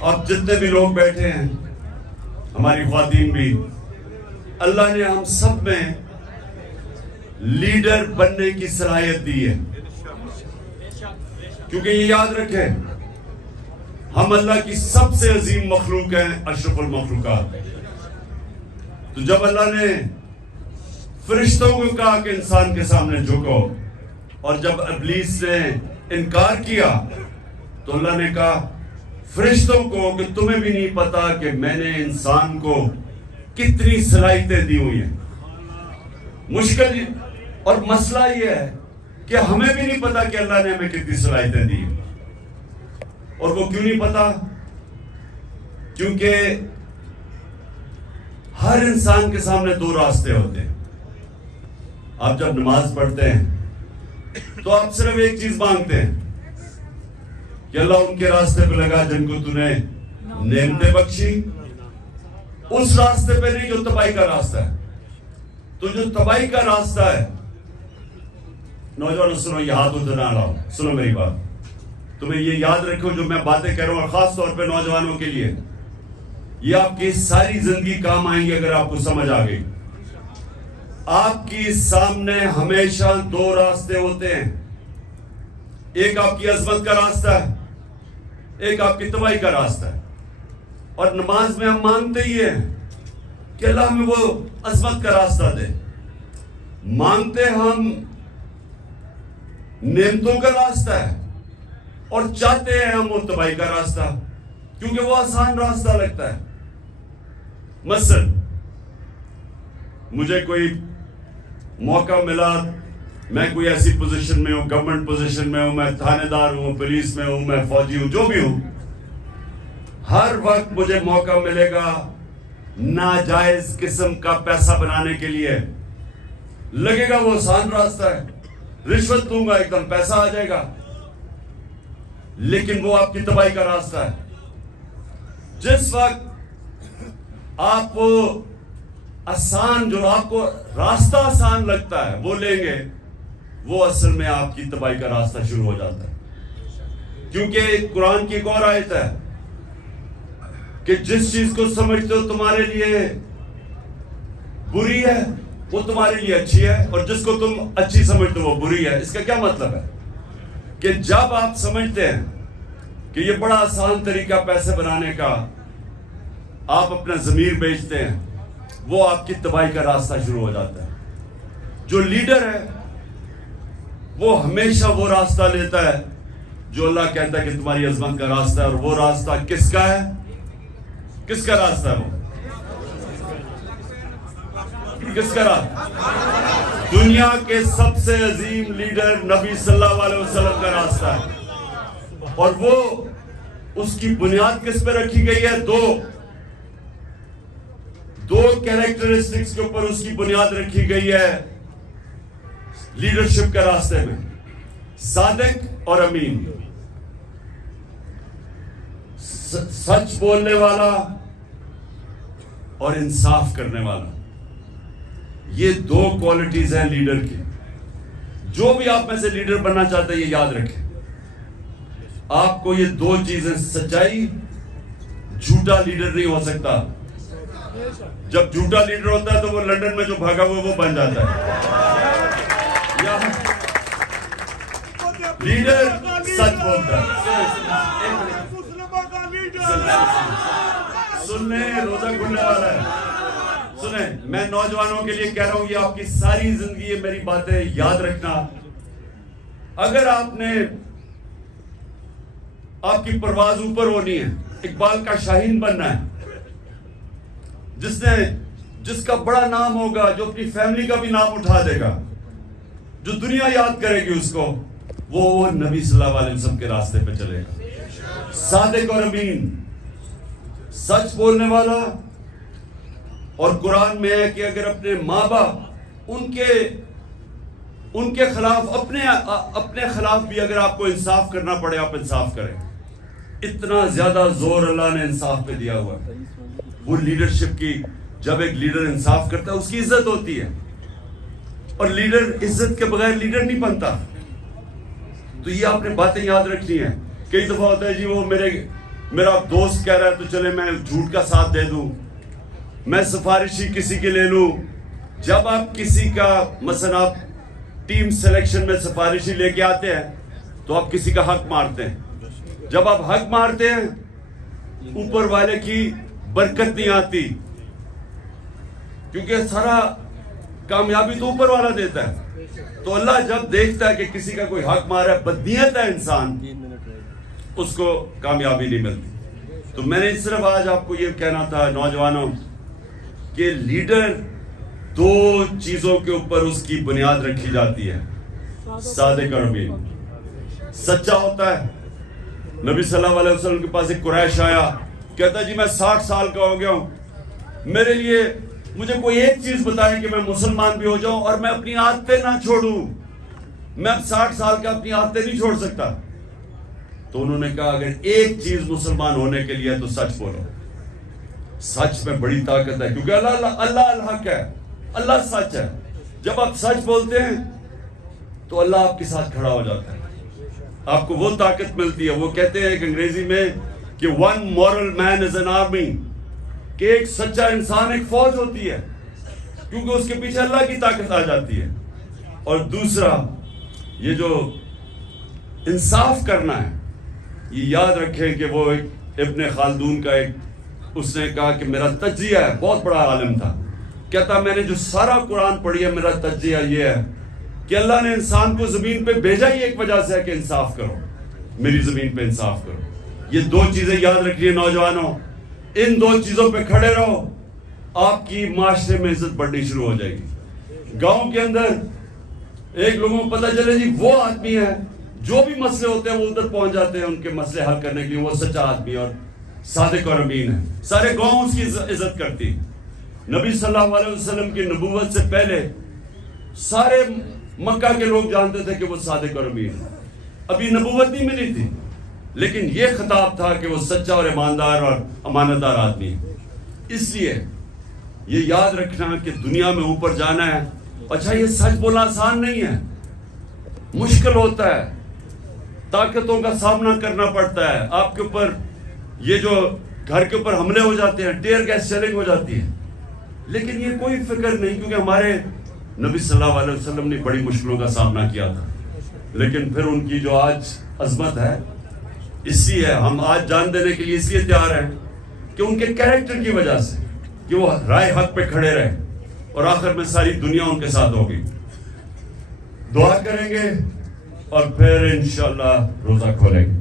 اب جتنے بھی لوگ بیٹھے ہیں، ہماری خواتین بھی، اللہ نے ہم سب میں لیڈر بننے کی صلاحیت دی ہے. کیونکہ یہ یاد رکھیں، ہم اللہ کی سب سے عظیم مخلوق ہیں، اشرف المخلوقات. تو جب اللہ نے فرشتوں کو کہا کہ انسان کے سامنے جھکو، اور جب ابلیس نے انکار کیا تو اللہ نے کہا فرشتوں کو کہ تمہیں بھی نہیں پتا کہ میں نے انسان کو کتنی صلاحیتیں دی ہوئی ہیں. مشکل اور مسئلہ یہ ہے کہ ہمیں بھی نہیں پتا کہ اللہ نے ہمیں کتنی صلاحیتیں دی. اور وہ کیوں نہیں پتا؟ کیونکہ ہر انسان کے سامنے دو راستے ہوتے ہیں. آپ جب نماز پڑھتے ہیں تو آپ صرف ایک چیز مانگتے ہیں کہ اللہ ان کے راستے پہ لگا جن کو تو نے نعمتیں بخشی. اس راستے پہ نہیں جو تباہی کا راستہ ہے. تو جو تباہی کا راستہ ہے، نوجوانوں سنو، یہ ہاتھ ادھر نہ لاؤ، سنو میری بات. تمہیں یہ یاد رکھو جو میں باتیں کہہ رہا ہوں، اور خاص طور پہ نوجوانوں کے لیے یہ آپ کی ساری زندگی کام آئیں گی اگر آپ کو سمجھ آ گئی. آپ کی سامنے ہمیشہ دو راستے ہوتے ہیں. ایک آپ کی عظمت کا راستہ ہے، ایک آپ کی تباہی کا راستہ ہے. اور نماز میں ہم مانگتے ہی ہیں کہ اللہ ہمیں وہ عظمت کا راستہ دے. مانگتے ہم نعمتوں کا راستہ ہے، اور چاہتے ہیں ہم وہ تباہی کا راستہ، کیونکہ وہ آسان راستہ لگتا ہے. مثلا مجھے کوئی موقع ملا، میں کوئی ایسی پوزیشن میں ہوں، گورنمنٹ پوزیشن میں ہوں، میں تھانے دار ہوں، پولیس میں ہوں، میں فوجی ہوں، جو بھی ہوں، ہر وقت مجھے موقع ملے گا ناجائز قسم کا پیسہ بنانے کے لیے. لگے گا وہ آسان راستہ ہے، رشوت دوں گا ایک دم پیسہ آ جائے گا، لیکن وہ آپ کی تباہی کا راستہ ہے. جس وقت آپ وہ آسان، جو آپ کو راستہ آسان لگتا ہے وہ لیں گے، وہ اصل میں آپ کی تباہی کا راستہ شروع ہو جاتا ہے. کیونکہ قرآن کی ایک اور آیت ہے کہ جس چیز کو سمجھتے ہو تمہارے لیے بری ہے وہ تمہارے لیے اچھی ہے، اور جس کو تم اچھی سمجھتے ہو وہ بری ہے. اس کا کیا مطلب ہے؟ کہ جب آپ سمجھتے ہیں کہ یہ بڑا آسان طریقہ پیسے بنانے کا، آپ اپنا ضمیر بیچتے ہیں، وہ آپ کی تباہی کا راستہ شروع ہو جاتا ہے. جو لیڈر ہے وہ ہمیشہ وہ راستہ لیتا ہے جو اللہ کہتا ہے کہ تمہاری عظمت کا راستہ ہے. اور وہ راستہ کس کا ہے؟ کس کا راستہ ہے؟ وہ کس کا راستہ؟ دنیا کے سب سے عظیم لیڈر نبی صلی اللہ علیہ وسلم کا راستہ ہے. اور وہ اس کی بنیاد کس پہ رکھی گئی ہے؟ دو کیریکٹرسٹکس کے اوپر اس کی بنیاد رکھی گئی ہے لیڈرشپ کے راستے میں: صادق اور امین. سچ بولنے والا اور انصاف کرنے والا. یہ دو کوالٹیز ہیں لیڈر کی. جو بھی آپ میں سے لیڈر بننا چاہتے ہیں یہ یاد رکھیں، آپ کو یہ دو چیزیں، سچائی، جھوٹا لیڈر نہیں ہو سکتا. جب جھوٹا لیڈر ہوتا ہے تو وہ لندن میں جو بھاگا ہوا وہ بن جاتا ہے. لیڈر سچ بولتا ہے. سننے روزہ کھلنے والا ہے. سنیں، میں نوجوانوں کے لیے کہہ رہا ہوں، یہ آپ کی ساری زندگی یہ میری باتیں یاد رکھنا. اگر آپ نے، آپ کی پرواز اوپر ہونی ہے، اقبال کا شاہین بننا ہے، جس کا بڑا نام ہوگا، جو اپنی فیملی کا بھی نام اٹھا دے گا، جو دنیا یاد کرے گی اس کو، وہ نبی صلی اللہ علیہ وسلم کے راستے پہ چلے گا. صادق اور امین، سچ بولنے والا. اور قرآن میں ہے کہ اگر اپنے ماں باپ ان کے خلاف، اپنے خلاف بھی اگر آپ کو انصاف کرنا پڑے، آپ انصاف کریں. اتنا زیادہ زور اللہ نے انصاف پہ دیا ہوا ہے. وہ لیڈرشپ کی، جب ایک لیڈر انصاف کرتا ہے اس کی عزت ہوتی ہے، اور لیڈر عزت کے بغیر لیڈر نہیں بنتا. تو یہ آپ نے باتیں یاد رکھنی ہیں کئی دفعہ ہوتا ہے جی وہ میرا دوست کہہ رہا ہے تو چلے میں جھوٹ کا ساتھ دے دوں، میں سفارشی کسی کے لے لوں. جب آپ کسی کا مثلا آپ ٹیم سلیکشن میں سفارشی لے کے آتے ہیں تو آپ کسی کا حق مارتے ہیں. جب آپ حق مارتے ہیں اوپر والے کی برکت نہیں آتی، کیونکہ سارا کامیابی تو اوپر والا دیتا ہے. تو اللہ جب دیکھتا ہے کہ کسی کا کوئی حق مارا ہے، بدنیت ہے انسان، اس کو کامیابی نہیں ملتی. تو میں نے صرف آج آپ کو یہ کہنا تھا نوجوانوں کہ لیڈر دو چیزوں کے اوپر اس کی بنیاد رکھی جاتی ہے. صادق اور امین، سچا ہوتا ہے. نبی صلی اللہ علیہ وسلم کے پاس ایک قریش آیا، کہتا جی میں 60 سال کا ہو گیا ہوں، میرے لیے مجھے کوئی ایک چیز بتائیں کہ میں مسلمان بھی ہو جاؤں اور میں اپنی عادتیں نہ چھوڑوں. میں اب 60 سال کا اپنی عادتیں نہیں چھوڑ سکتا. تو انہوں نے کہا اگر ایک چیز مسلمان ہونے کے لیے تو سچ بولو. سچ میں بڑی طاقت ہے، کیونکہ اللہ الحق ہے، اللہ سچ ہے. جب آپ سچ بولتے ہیں تو اللہ آپ کے ساتھ کھڑا ہو جاتا ہے، آپ کو وہ طاقت ملتی ہے. وہ کہتے ہیں کہ انگریزی میں کہ one moral man is an army، کہ ایک سچا انسان ایک فوج ہوتی ہے، کیونکہ اس کے پیچھے اللہ کی طاقت آ جاتی ہے. اور دوسرا یہ جو انصاف کرنا ہے، یہ یاد رکھیں کہ وہ ابن خلدون کا اس نے کہا کہ میرا تجزیہ ہے، بہت بڑا عالم تھا، کہتا میں نے جو سارا قرآن پڑھی ہے میرا تجزیہ یہ ہے کہ اللہ نے انسان کو زمین پہ بھیجا ہی ایک وجہ سے ہے کہ انصاف کرو، میری زمین پہ انصاف کرو. یہ دو چیزیں یاد رکھیے نوجوانوں، ان دو چیزوں پہ کھڑے رہو، آپ کی معاشرے میں عزت بڑھنی شروع ہو جائے گی. گاؤں کے اندر ایک لوگوں کو پتہ چلے جی وہ آدمی ہے، جو بھی مسئلے ہوتے ہیں وہ ادھر پہنچ جاتے ہیں ان کے مسئلے حل کرنے کے لیے، وہ سچا آدمی اور صادق اور امین ہے. سارے گاؤں اس کی عزت کرتی. نبی صلی اللہ علیہ وسلم کی نبوت سے پہلے سارے مکہ کے لوگ جانتے تھے کہ وہ صادق اور امین ہے. ابھی نبوت نہیں ملی تھی، لیکن یہ خطاب تھا کہ وہ سچا اور ایماندار اور امانتدار آدمی ہے. اس لیے یہ یاد رکھنا کہ دنیا میں اوپر جانا ہے. اچھا یہ سچ بولنا آسان نہیں ہے، مشکل ہوتا ہے، طاقتوں کا سامنا کرنا پڑتا ہے. آپ کے اوپر یہ جو گھر کے اوپر حملے ہو جاتے ہیں، ٹیئر گیس شیلنگ ہو جاتی ہے، لیکن یہ کوئی فکر نہیں، کیونکہ ہمارے نبی صلی اللہ علیہ وسلم نے بڑی مشکلوں کا سامنا کیا تھا. لیکن پھر ان کی جو آج عظمت ہے، اس لیے ہم آج جان دینے کے لیے اس لیے تیار ہیں کہ ان کے کیریکٹر کی وجہ سے کہ وہ رائے حق پہ کھڑے رہے اور آخر میں ساری دنیا ان کے ساتھ ہوگی. دعا کریں گے اور پھر انشاءاللہ روزہ کھولیں گے.